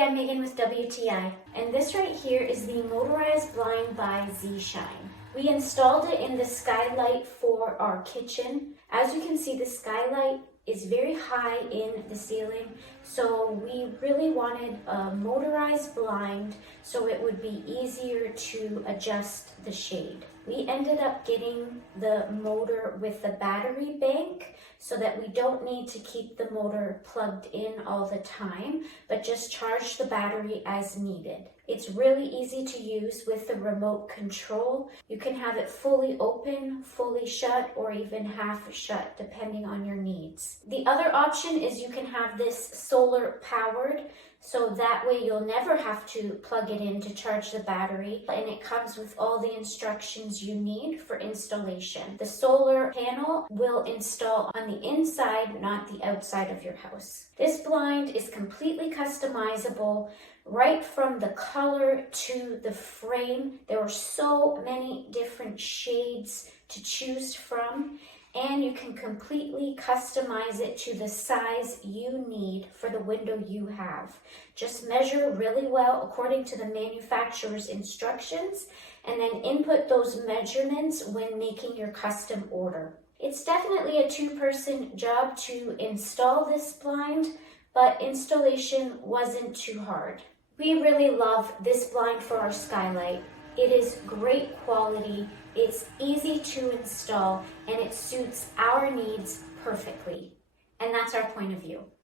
I'm Megan with WTI, and this right here is the Motorized Blind by ZSHINE. We installed it in the skylight for our kitchen. As you can see, the skylight is very high in the ceiling, so we really wanted a motorized blind so it would be easier to adjust the shade. We ended up getting the motor with the battery bank so that we don't need to keep the motor plugged in all the time, but just charge the battery as needed. It's really easy to use with the remote control. You can have it fully open, fully shut, or even half shut, depending on your needs. The other option is you can have this solar powered, so that way you'll never have to plug it in to charge the battery, and it comes with all the instructions you need for installation. The solar panel will install on the inside, not the outside of your house. This blind is completely customizable, right from the color to the frame. There are so many different shades to choose from, and you can completely customize it to the size you need for the window you have. Just measure really well according to the manufacturer's instructions, and then input those measurements when making your custom order. It's definitely a two-person job to install this blind, but installation wasn't too hard. We really love this blind for our skylight. It is great quality, it's easy to install, and it suits our needs perfectly. And that's our point of view.